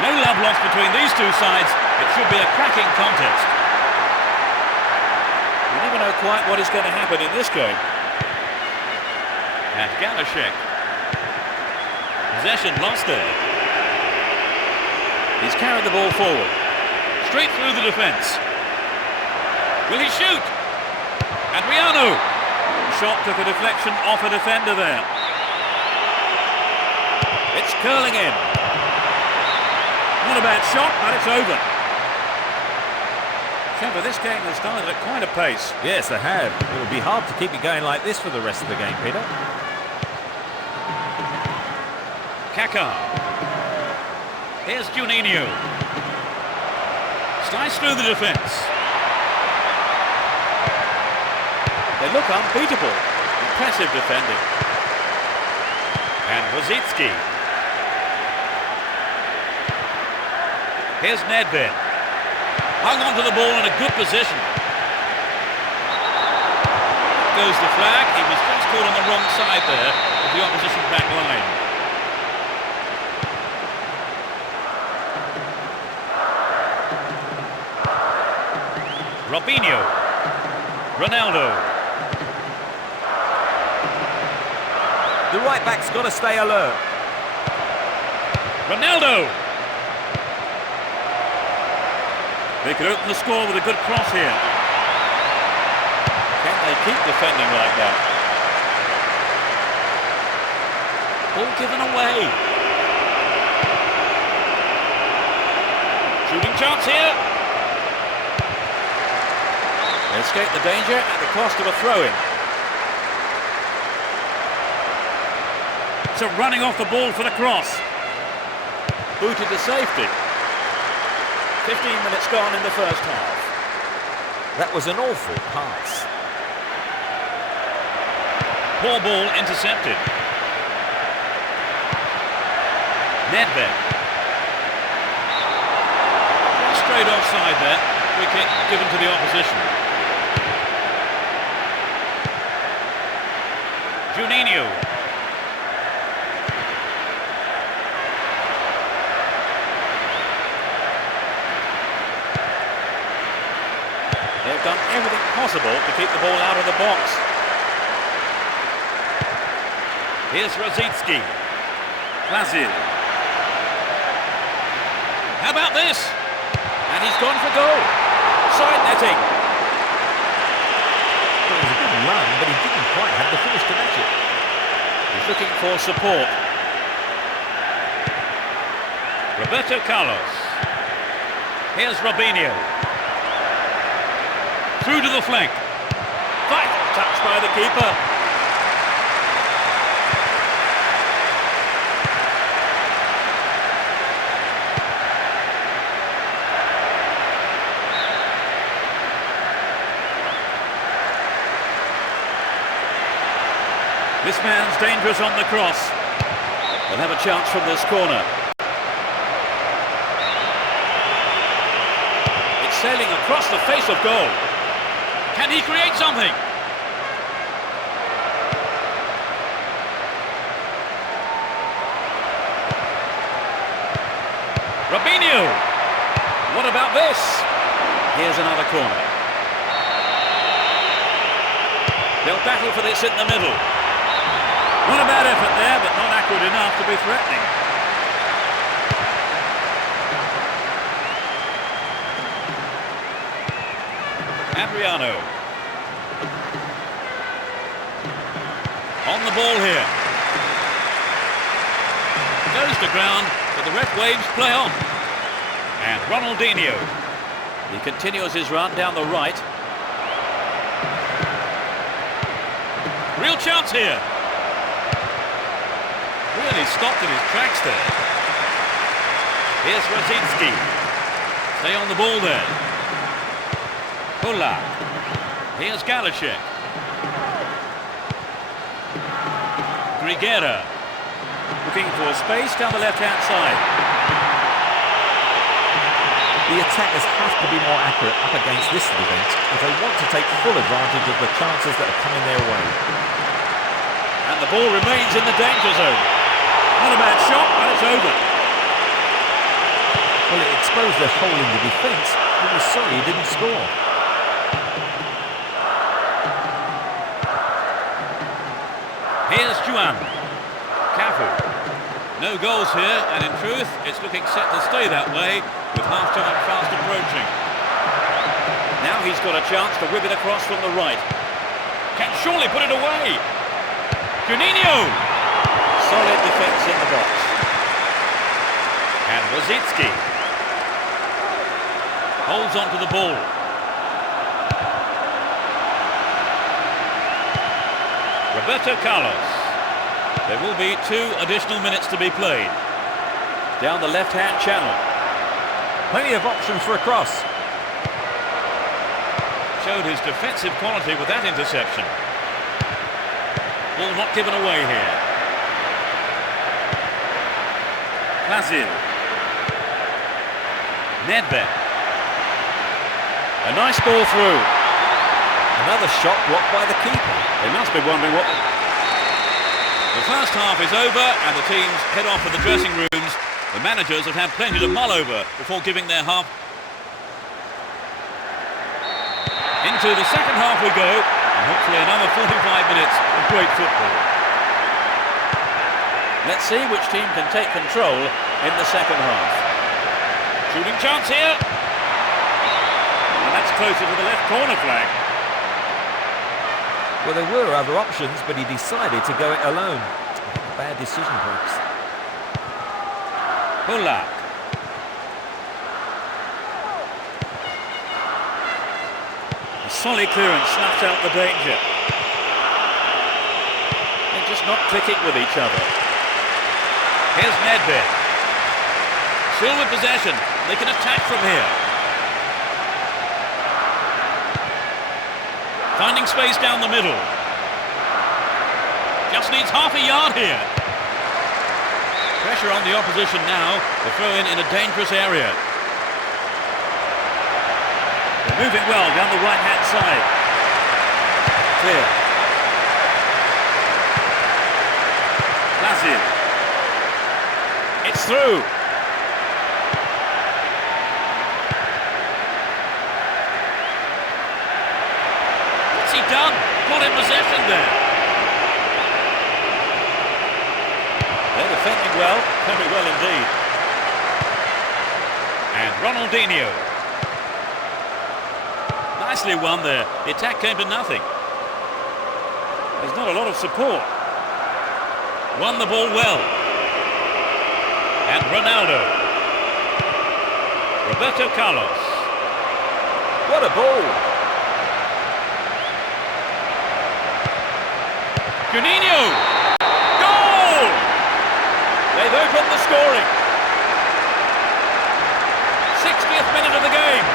No love lost between these two sides. It should be a cracking contest. You never know quite what is going to happen in this game. And Galashek. Possession lost there. He's carried the ball forward. Straight through the defence. Will he shoot? Adriano. Shot took a deflection off a defender there. It's curling in. Not a bad shot, but it's over. Trevor, this game has started at quite a pace. Yes, they have. It will be hard to keep it going like this for the rest of the game, Peter. Kaká. Here's Juninho. Slides through the defence. They look unbeatable. Impressive defending. And Rosicki. Here's Nedved. Hung on to the ball in a good position. Goes the flag. He was just caught on the wrong side there of the opposition back line. Robinho. Ronaldo. The right back's got to stay alert. Ronaldo. They could open the score with a good cross here. Can they keep defending like that? Ball given away. Shooting chance here. They escape the danger at the cost of a throw-in. So running off the ball for the cross. Booted to safety. 15 minutes gone in the first half. That was an awful pass. Poor ball intercepted. Nedved. Just straight offside there. Free kick given to the opposition. Juninho. They've done everything possible to keep the ball out of the box. Here's Rosicki. Brasil. How about this? And he's gone for goal. Side netting. Well, it was a good run, but he didn't quite have the finish to match it. He's looking for support. Roberto Carlos. Here's Robinho. Through to the flank. Vital touch by the keeper. This man's dangerous on the cross. They'll have a chance from this corner. It's sailing across the face of goal. Can he create something? Robinho. What about this? Here's another corner. They'll battle for this in the middle. Not a bad effort there, but not accurate enough to be threatening. Adriano. On the ball here. Goes to ground, but the ref waves play on. And Ronaldinho. He continues his run down the right. Real chance here. Really stopped in his tracks there. Here's Rosicki. Stay on the ball there. Pula. Here's Galashek. Grigera. Looking for space down the left-hand side. The attackers have to be more accurate up against this defence if they want to take full advantage of the chances that are coming their way. And the ball remains in the danger zone. Not a bad shot, but it's over. Well, it exposed their hole in the defence. He was sorry he didn't score. Here's Juan. Cafu. No goals here, and in truth, it's looking set to stay that way with half-time fast approaching. Now he's got a chance to whip it across from the right. Can surely put it away. Juninho. Solid defence in the box. And Rosicki holds on to the ball. Roberto Carlos. There will be 2 additional minutes to be played. Down the left-hand channel. Plenty of options for a cross. Showed his defensive quality with that interception. Ball not given away here. Brasil. Nedved. A nice ball through. Another shot blocked by the keeper. They must be wondering what... The first half is over and the teams head off for the dressing rooms. The managers have had plenty to mull over before giving their half. Into the second half we go, and hopefully another 45 minutes of great football. Let's see which team can take control in the second half. Shooting chance here. And that's closer to the left corner flag. Well, there were other options, but he decided to go it alone. A bad decision, perhaps. Pula. A solid clearance snuffs out the danger. They're just not clicking with each other. Here's Nedved. Still with possession. They can attack from here. Finding space down the middle. Just needs half a yard here. Pressure on the opposition now. The throw in a dangerous area. They're moving well down the right-hand side. Clear. Brasil. It's through. What's he done? Got in possession there. They're defending well, very well indeed. And Ronaldinho. Nicely won there. The attack came to nothing. There's not a lot of support. Won the ball well. And Ronaldo. Roberto Carlos. What a ball! Juninho! Goal! They've opened the scoring. 60th minute of the game.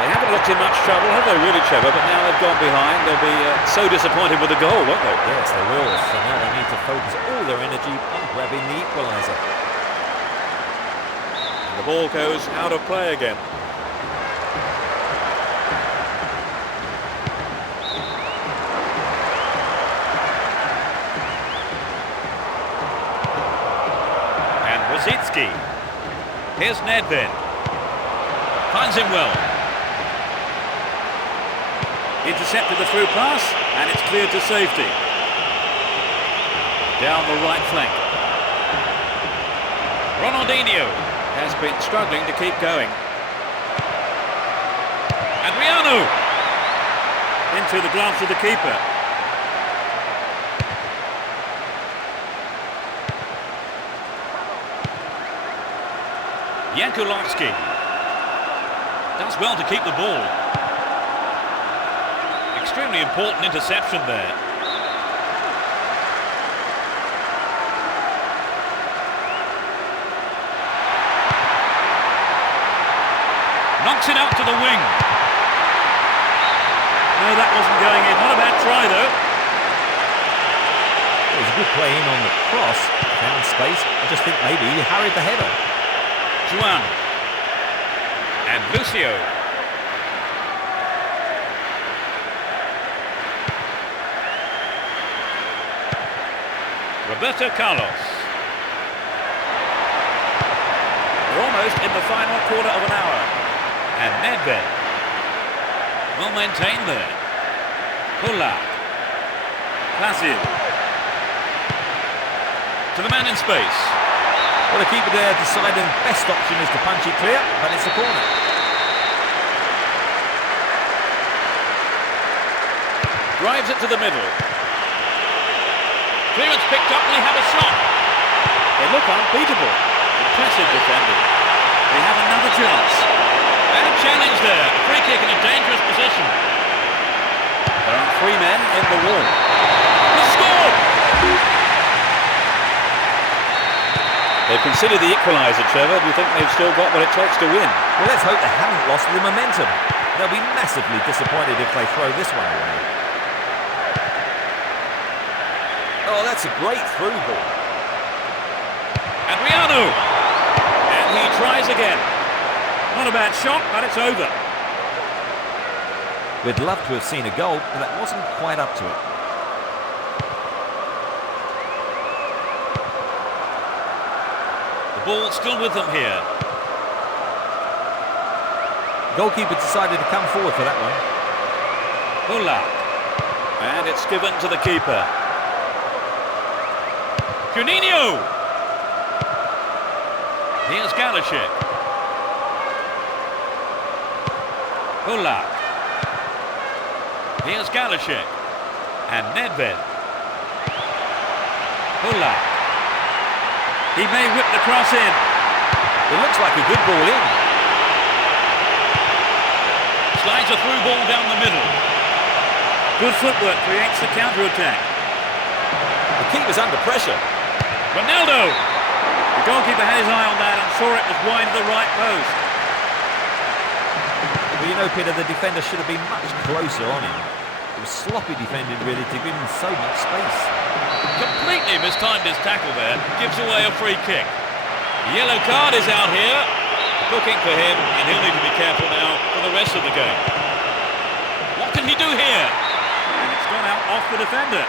They haven't looked in much trouble, have they, really, Trevor? But now they've gone behind. They'll be so disappointed with the goal, won't they? Yes, they will. So now they need to focus all their energy on grabbing the equaliser. And the ball goes out of play again. Rosicki. Here's Nedved. Finds him well. Intercepted the through pass, and it's cleared to safety. Down the right flank. Ronaldinho has been struggling to keep going. Adriano! Into the gloves of the keeper. Jankulovski does well to keep the ball. Extremely important interception there. Knocks it out to the wing. No, that wasn't going in. Not a bad try, though. It was a good play in on the cross. Found space. I just think maybe he hurried the header. Juan. And Lucio. Roberto Carlos. We're almost in the final quarter of an hour. And Nedved. Well maintained there. Pula. Brasil. To the man in space. Well, the keeper there deciding best option is to punch it clear, but it's a corner. Drives it to the middle. Clearance picked up and they have a shot. They look unbeatable. Impressive defending. They have another chance. And a challenge there. A free kick in a dangerous position. There are 3 men in the wall. He scored! They've conceded the equaliser, Trevor. Do you think they've still got what it takes to win? Well, let's hope they haven't lost the momentum. They'll be massively disappointed if they throw this one away. Oh, that's a great through ball. Adriano! And he tries again. Not a bad shot, but it's over. We'd love to have seen a goal, but that wasn't quite up to it. The ball still with them here. Goalkeeper decided to come forward for that one. Pula. And it's given to the keeper. Juninho! Here's Galashik. Pula. Here's Galashik. And Nedved. Pula. He may whip the cross in. It looks like a good ball in. Slides a through ball down the middle. Good footwork creates the counter-attack. The keeper's under pressure. Ronaldo! The goalkeeper had his eye on that and saw it was wide of the right post. Well, you know, Peter, the defender should have been much closer on him. It was sloppy defending, really, to give him so much space. Completely mistimed his tackle there. Gives away a free kick. The yellow card is out here. Booking for him, and he'll need to be careful now for the rest of the game. What can he do here? And it's gone out off the defender.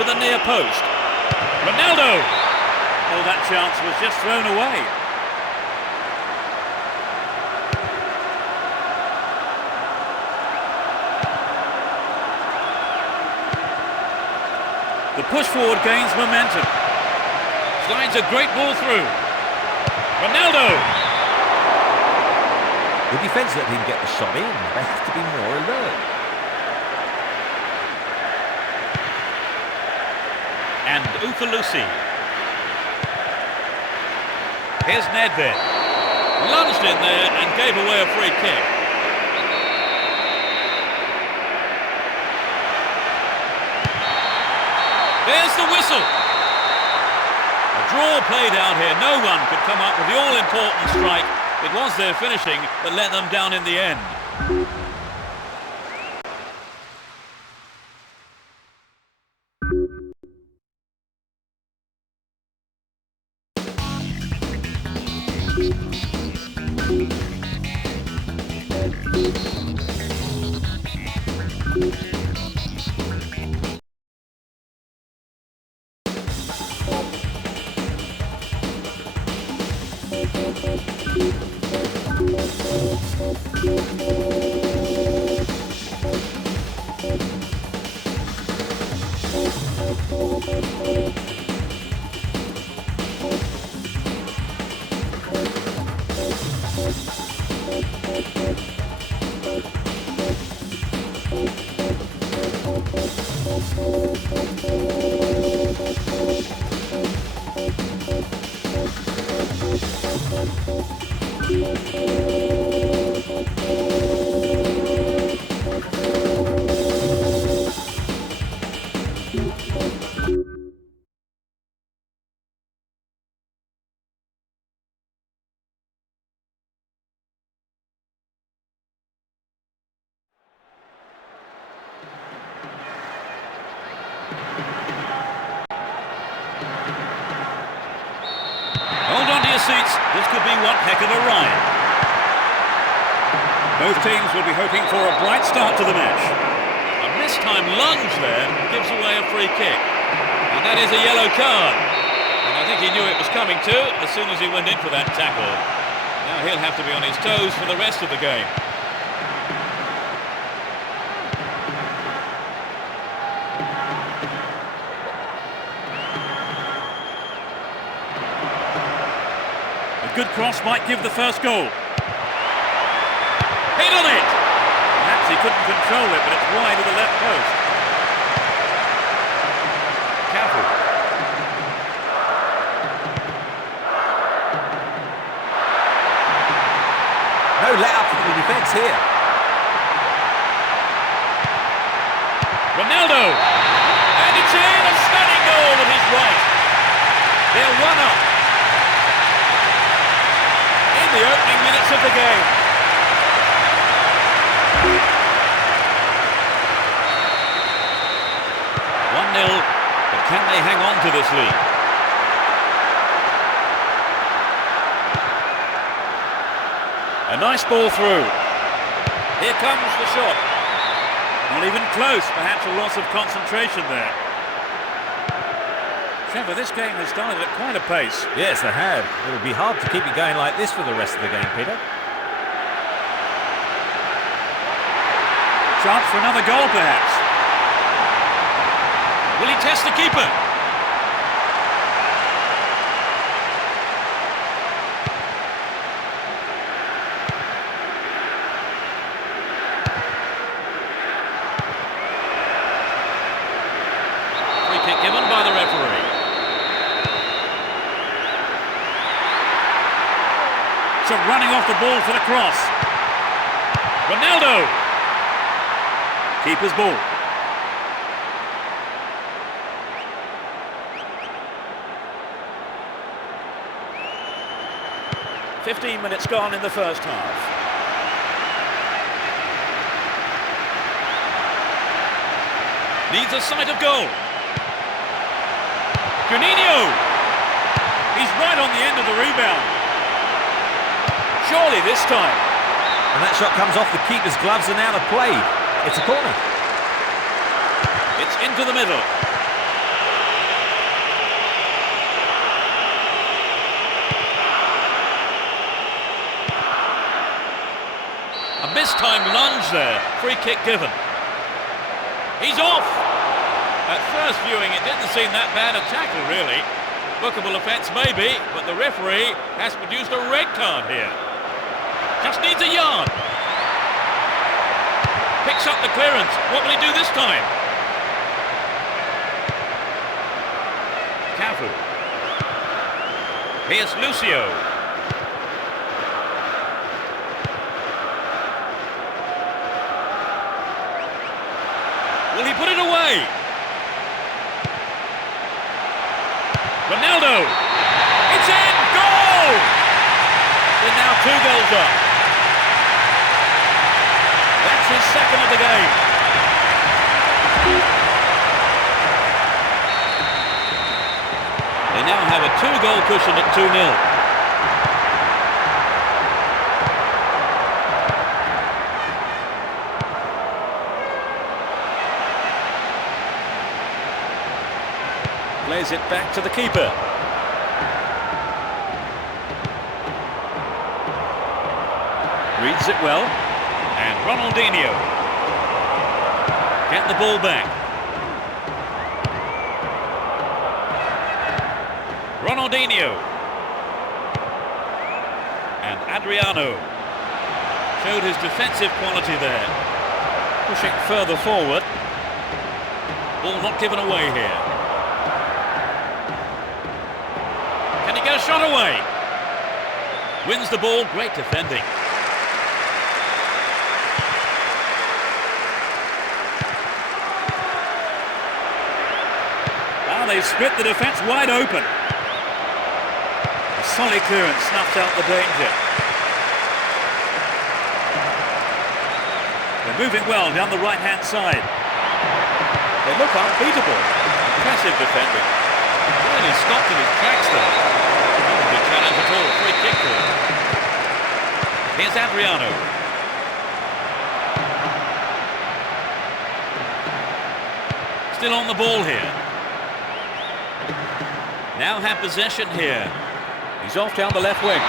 To the near post. Ronaldo! Oh, that chance was just thrown away. The push forward gains momentum. Slides a great ball through. Ronaldo! The defence let him get the shot in. They have to be more alert. And Ufalusi. Here's Nedved. Lunged in there and gave away a free kick. There's the whistle. A draw played out here. No one could come up with the all-important strike. It was their finishing that let them down in the end. Hold on to your seats. This could be one heck of a ride. Both teams will be hoping for a bright start to the match. A mistimed lunge there gives away a free kick. And that is a yellow card. And I think he knew it was coming too as soon as he went in for that tackle. Now he'll have to be on his toes for the rest of the game. A good cross might give the first goal. Hit on it! Perhaps he couldn't control it, but it's wide of the left post. Careful. No let up for the defence here. Ronaldo! And it's in! A stunning goal with his right. They're 1-up. In the opening minutes of the game. 1-0, but can they hang on to this lead? A nice ball through. Here comes the shot. Not even close, perhaps a loss of concentration there. Trevor, this game has started at quite a pace. Yes, they have. It'll be hard to keep it going like this for the rest of the game, Peter. Chance for another goal, perhaps. Will he test the keeper? Free kick given by the referee. So running off the ball for the cross. Ronaldo! Keeper's ball. "15 minutes gone in the first half. Needs a sight of goal. Juninho! He's right on the end of the rebound. Surely this time. And that shot comes off the keeper's gloves and out of play. It's a corner. It's into the middle. A mistimed lunge there. Free kick given. He's off. At first viewing, it didn't seem that bad a tackle, really. Bookable offence maybe, but the referee has produced a red card here. Just needs a yard. Picks up the clearance. What will he do this time? Cafu. Here's Lucio. Will he put it away? Ronaldo! It's in! Goal! They're now 2 goals up. That's his second of the game. They now have a 2-goal cushion at 2-0. Plays it back to the keeper. Reads it well. And Ronaldinho. Get the ball back. Ronaldinho. And Adriano. Showed his defensive quality there. Pushing further forward. Ball not given away here. Can he get a shot away? Wins the ball, great defending. Now they've split the defence wide open. A solid clearance snuffs out the danger. They're moving well down the right-hand side. They look unbeatable. Impressive defending. Really stopped in his tracks there. Not a good challenge at all. Free kick for him. Here's Adriano. Still on the ball here. Now have possession here. He's off down the left wing.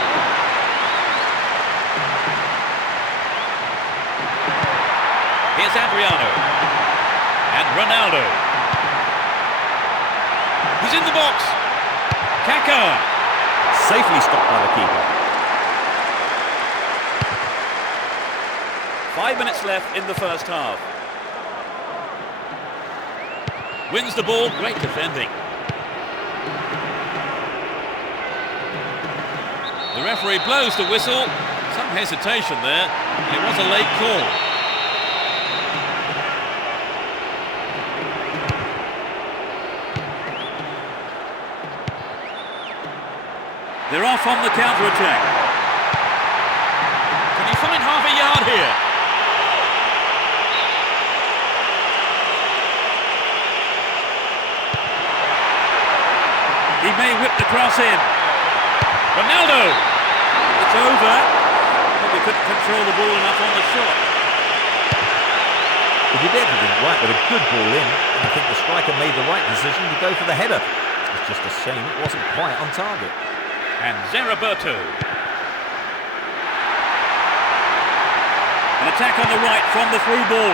Here's Adriano. And Ronaldo. He's in the box. Kaká. Safely stopped by the keeper. 5 minutes left in the first half. Wins the ball, great defending. The referee blows the whistle. Some hesitation there. It was a late call. They're off on the counter-attack. Can he find half a yard here? He may whip the cross in. Ronaldo! It's over. Probably couldn't control the ball enough on the shot. He did everything right with a good ball in, and I think the striker made the right decision to go for the header. It's just a shame it wasn't quite on target. And Zeraberto. An attack on the right from the through ball.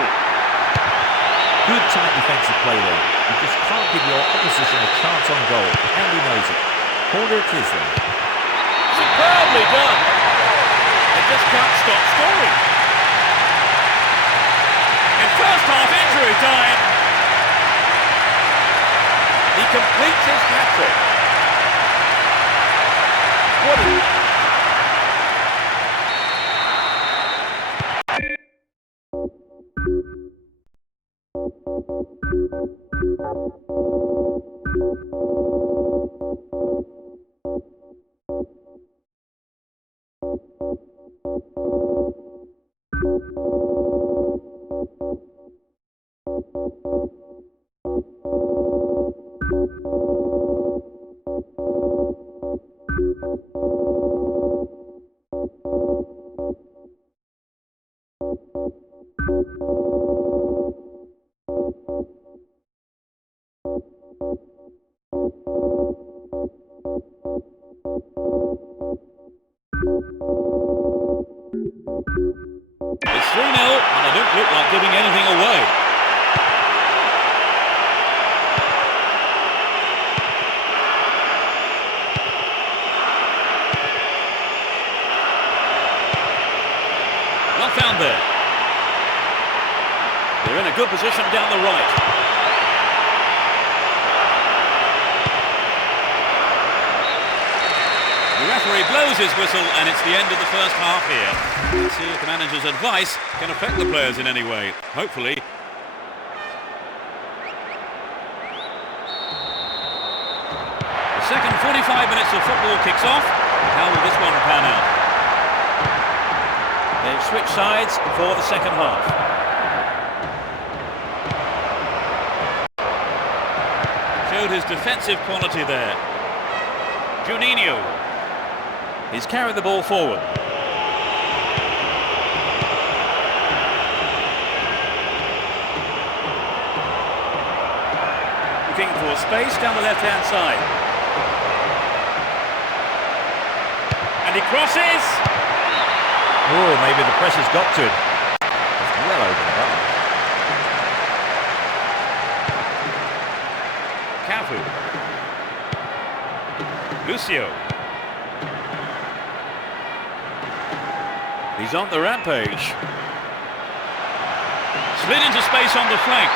Good tight defensive play there. You just can't give your opposition a chance on goal, and he knows it. Corner it is then. Superbly done. They just can't stop scoring. In first half injury time, he completes his hat-trick. What a... It's 3-0 and they don't look like giving anything away. Well found there. They're in a good position down the right. The referee blows his whistle and it's the end of the first half here. Let's see if the manager's advice can affect the players in any way. Hopefully. The second 45 minutes of football kicks off. How will this one pan out? They've switched sides for the second half. Showed his defensive quality there. Juninho. He's carried the ball forward. Looking for space down the left-hand side. And he crosses! Oh, maybe the pressure's got to him. It's well over the bar. Cafu. Lucio. He's on the rampage. Slid into space on the flank.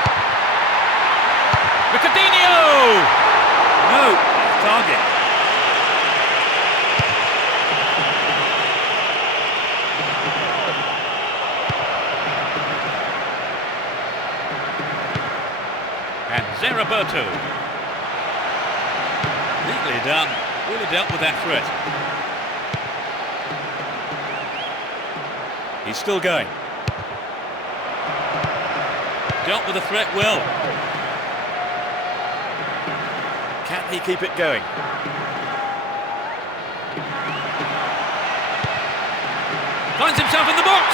Ricardinho! No, off target. Roberto. Neatly done. Really dealt with that threat. He's still going. Dealt with the threat well. Can he keep it going? Finds himself in the box.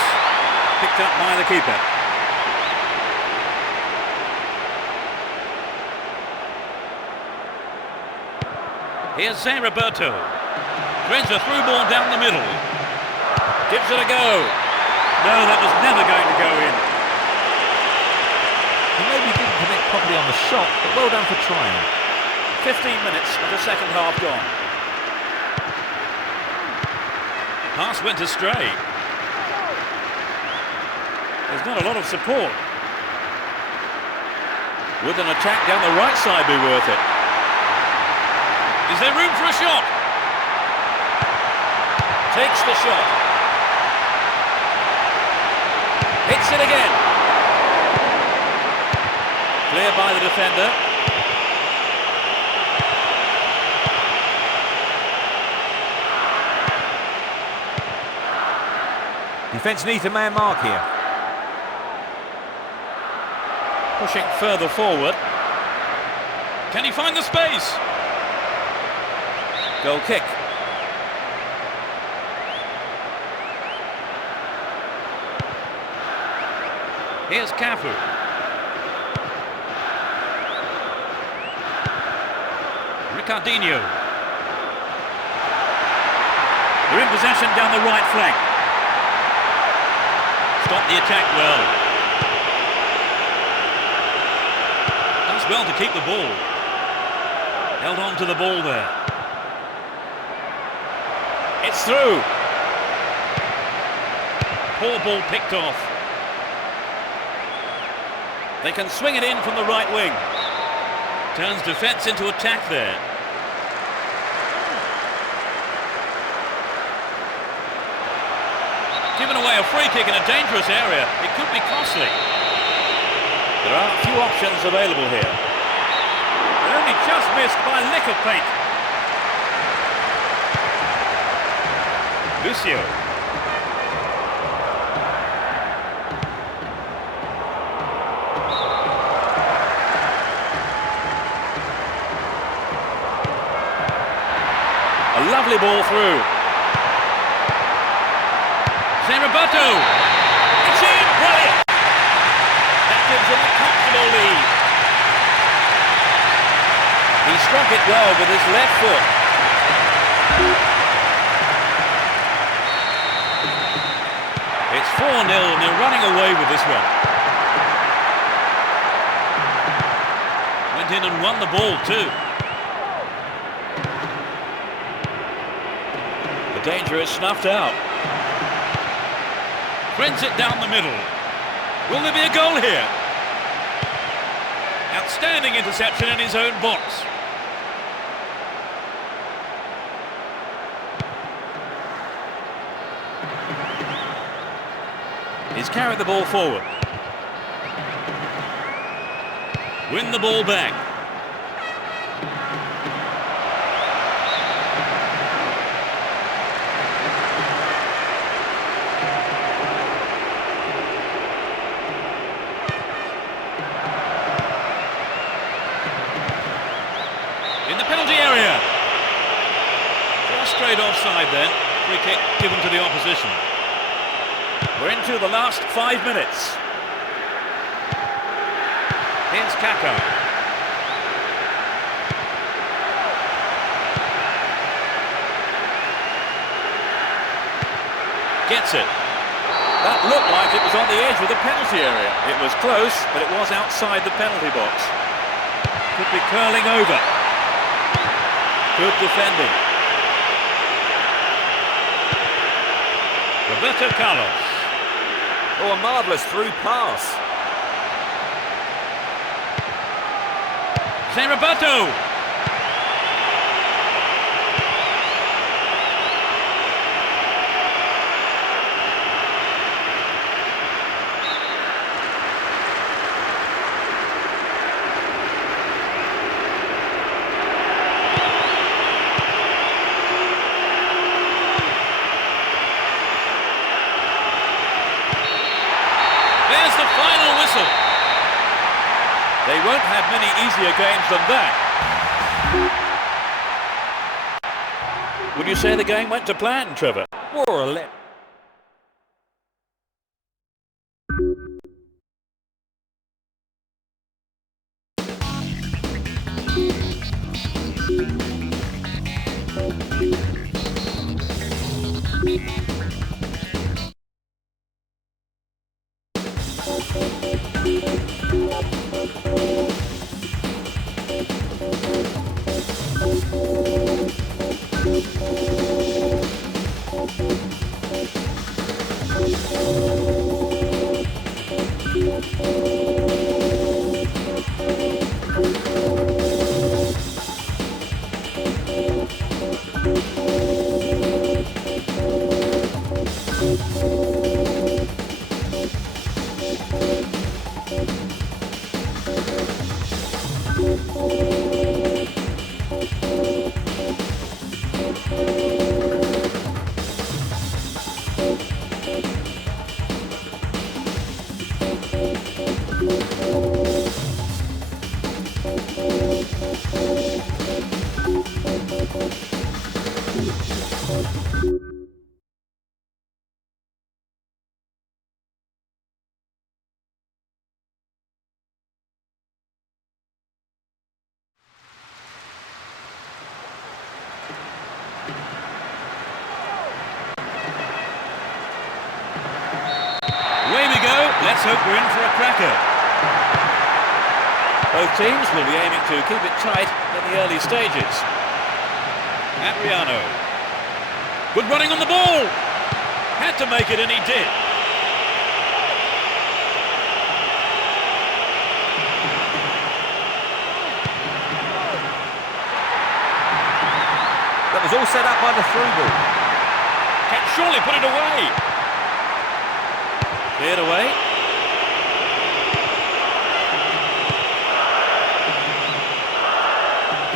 Picked up by the keeper. Here's Zé Roberto. Threads a through ball down the middle. Gives it a go. No, that was never going to go in. He maybe didn't connect properly on the shot, but well done for trying. 15 minutes of the second half gone. Pass went astray. There's not a lot of support. Would an attack down the right side be worth it? Is there room for a shot? Takes the shot. Hits it again. Clear by the defender. Defence needs a man mark here. Pushing further forward. Can he find the space? Goal kick. Here's Cafu. Ricardinho. They're in possession down the right flank. Stop the attack well. Does well to keep the ball. Held on to the ball there. It's through. Poor ball picked off. They can swing it in from the right wing. Turns defence into attack there. Given away a free kick in a dangerous area. It could be costly. There are a few options available here. But only just missed by a lick of paint. Lucio. A lovely ball through. Zé Roberto. It's in, brilliant. That gives him a comfortable lead. He struck it well with his left foot. It's 4-0 and they're running away with this one. Went in and won the ball too. The danger is snuffed out. Threads it down the middle. Will there be a goal here? Outstanding interception in his own box. He's carried the ball forward. Win the ball back. In the penalty area. Just straight offside then. Free kick given to the opposition. We're into the last 5 minutes. Here's Kaká. Gets it. That looked like it was on the edge of the penalty area. It was close, but it was outside the penalty box. Could be curling over. Good defending. Roberto Carlos. Oh, a marvellous through pass. Zé Roberto. They won't have many easier games than that. Would you say the game went to plan, Trevor? More or less. Away we go. Let's hope we're in for a cracker. Both teams will be aiming to keep it tight in the early stages. Adriano. Good running on the ball. Had to make it and he did. That was all set up by the through ball. Can surely put it away. Cleared away.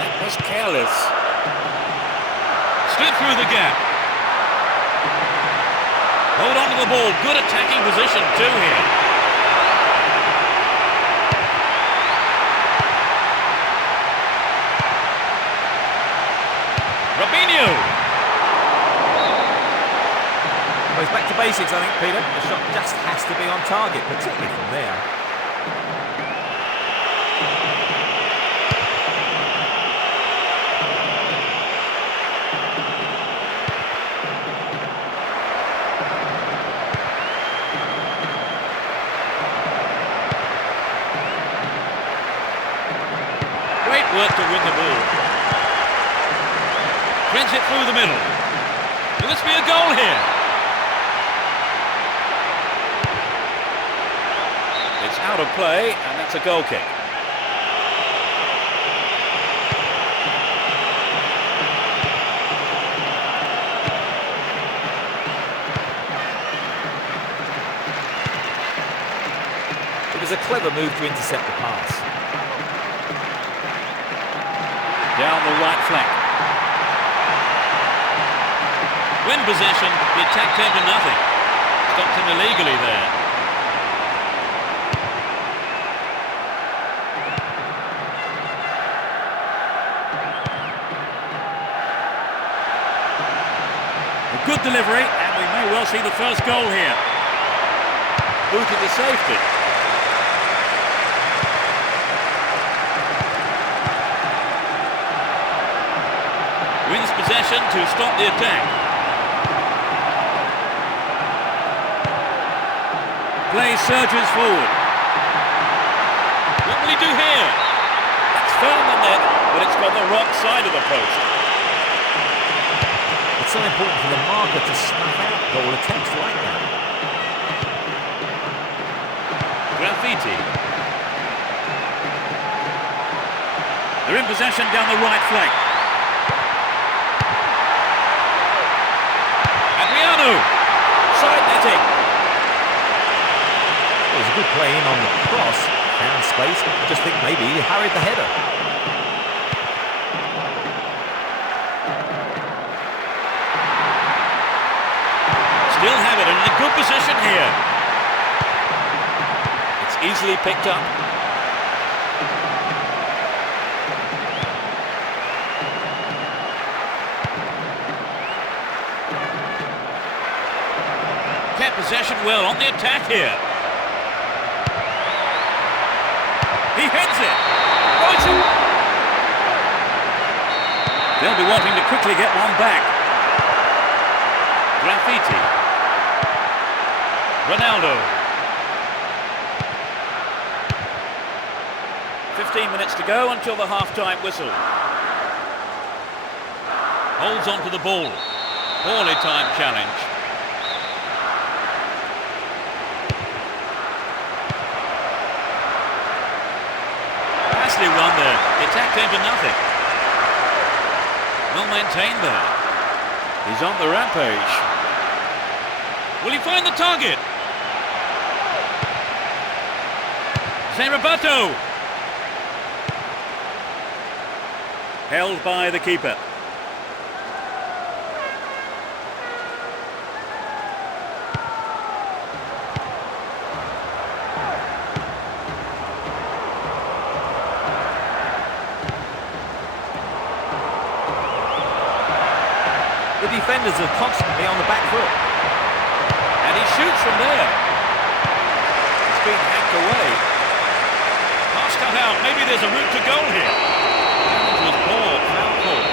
That was careless. Slid through the gap. Hold on to the ball. Good attacking position too here. Robinho. Well, it's back to basics, I think, Peter. The shot just has to be on target, particularly from there. Great work to win the ball. Threads it through the middle. Will this be a goal here? It's out of play, and that's a goal kick. It was a clever move to intercept the pass. Down the right flank. Win possession, the attack turned to nothing. Stopped him illegally there. A good delivery, and we may well see the first goal here. Booted to safety. Wins possession to stop the attack. Play surges forward. What will he do here? That's found the net, but it's got the wrong side of the post. It's so important for the marker to snuff out goal attempts like that. Graffiti. They're in possession down the right flank. Adriano. Side netting. It was a good play in on the cross, found space. I just think maybe he hurried the header. Still have it in a good position here. It's easily picked up. kept possession well on the attack here. He heads it. Right in. They'll be wanting to quickly get one back. Graffiti. Ronaldo. 15 minutes to go until the half-time whistle. Holds on to the ball. Poorly timed challenge. Nicely run there. The attack came to nothing. Well maintained there. He's on the rampage. Will he find the target? Roberto. Held by the keeper. The defenders are constantly on the back foot. And he shoots from there. It's been hacked away. Pass cut out. Maybe there's a route to goal here. Challenge was poor. Foul call.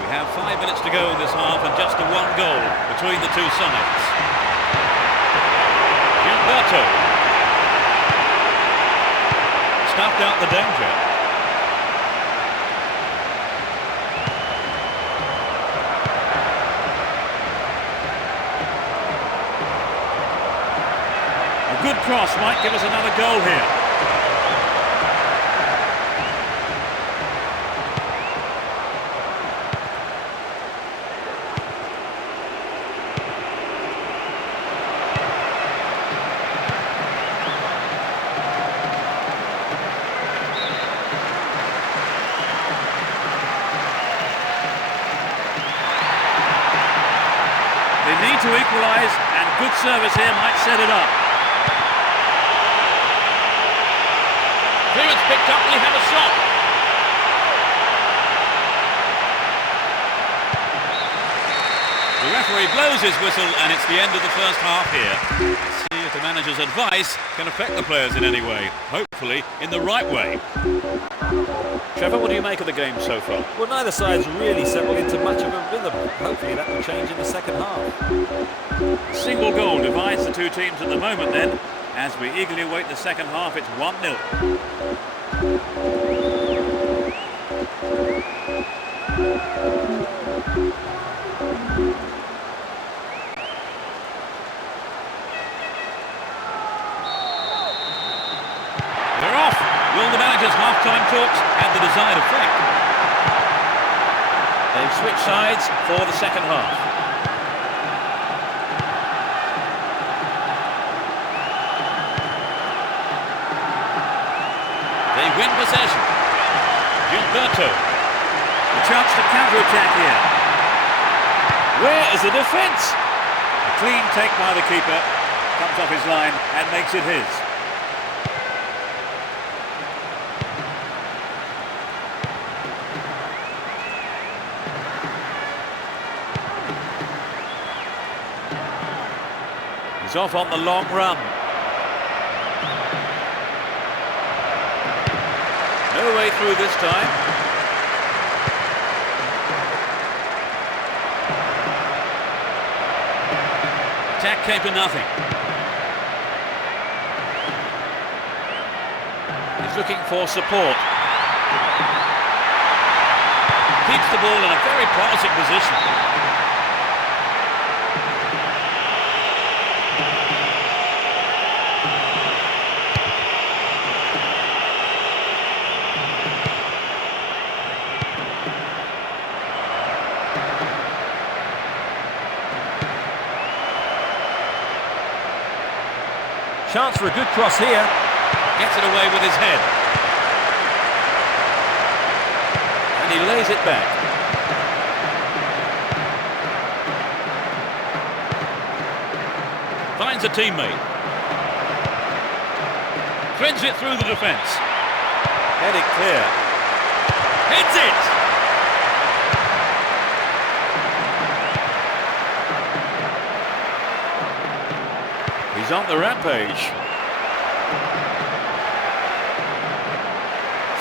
We have 5 minutes to go in this half and just a one goal between the two sides. Gilberto. Snuffed out the danger. A good cross might give us another goal here. They need to equalise, and good service here might set it up. Clearance picked up, we have a shot. The referee blows his whistle, and it's the end of the first half here. Let's see if the manager's advice can affect the players in any way. Hopefully in the right way. Trevor, what do you make of the game so far? Well, neither side's really settled into much of a rhythm. Hopefully that will change in the second half. A single goal divides the two teams at the moment then. As we eagerly await the second half, it's 1-0. They're off. Will the manager's half-time talks have the desired effect? They've switched sides for the second half. They win possession. Gilberto. A chance to counter-attack here. Where is the defence? A clean take by the keeper. Comes off his line and makes it his. He's off on the long run. No way through this time. Attack came to nothing. He's looking for support. Keeps the ball in a very promising position. Chance for a good cross here. Gets it away with his head. And he lays it back. Finds a teammate. Threads it through the defence. Head it clear. Hits it! He's on the rampage.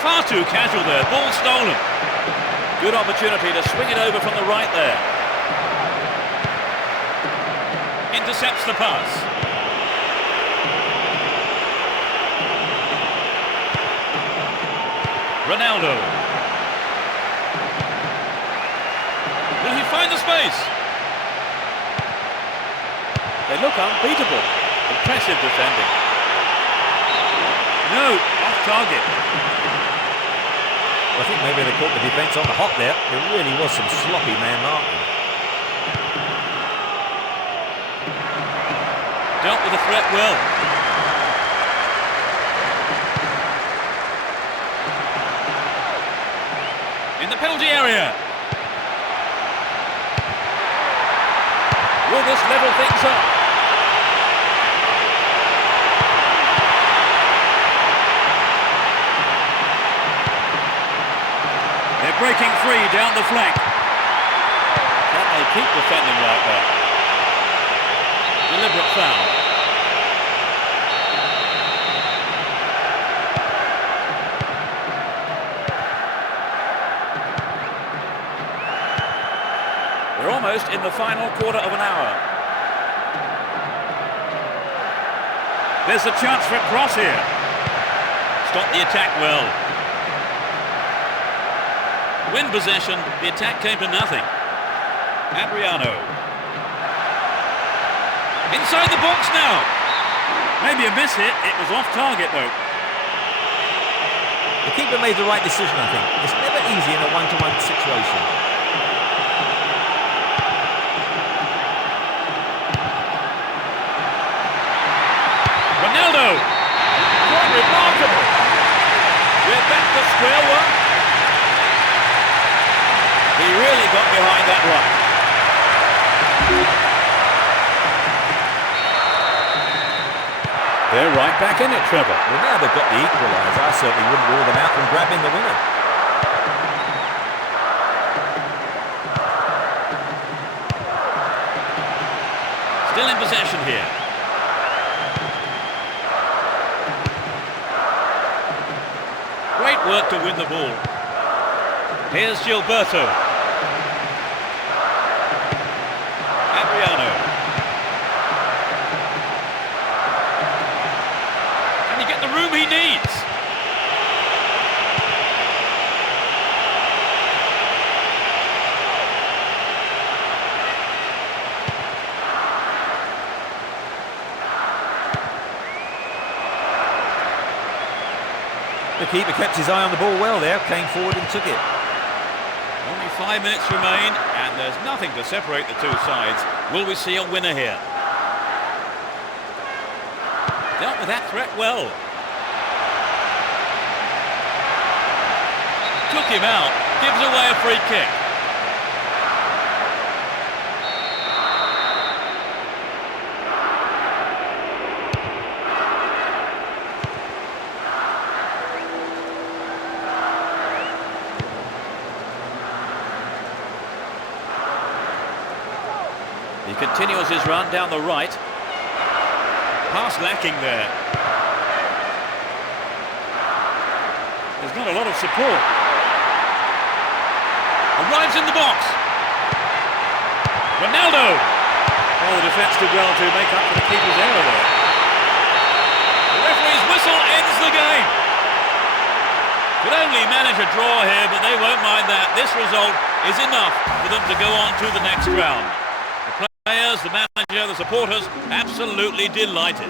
Far too casual there, ball stolen. Good opportunity to swing it over from the right there. Intercepts the pass. Ronaldo. Will he find the space? They look unbeatable. Impressive defending. No, off target. I think maybe they caught the defence on the hop there. There really was some sloppy man marking. Dealt with the threat well. In the penalty area. Will this level things up? They're breaking free down the flank. Can they keep defending like that? Deliberate foul. We're almost in the final quarter of an hour. There's a chance for a cross here. Stop the attack well. Win possession, the attack came to nothing. Adriano. Inside the box now. Maybe a miss hit, it was off target though. The keeper made the right decision, I think. It's never easy in a one-to-one situation. Ronaldo! Quite remarkable! We're back to square one. He really got behind that one. They're right back in it, Trevor. Well, now they've got the equaliser. I certainly wouldn't rule them out from grabbing the winner. Still in possession here. Great work to win the ball. Here's Gilberto. Adriano. Can he get the room he needs? The keeper kept his eye on the ball well there, came forward and took it. Only 5 minutes remain, and there's nothing to separate the two sides. Will we see a winner here? Dealt with that threat well. Took him out, gives away a free kick. He continues his run down the right. Pass lacking there. There's not a lot of support. Arrives in the box. Ronaldo. Well, the defence did well to make up for the keeper's error there. The referee's whistle ends the game. Could only manage a draw here, but they won't mind that. This result is enough for them to go on to the next round. Players, the manager, the supporters, absolutely delighted.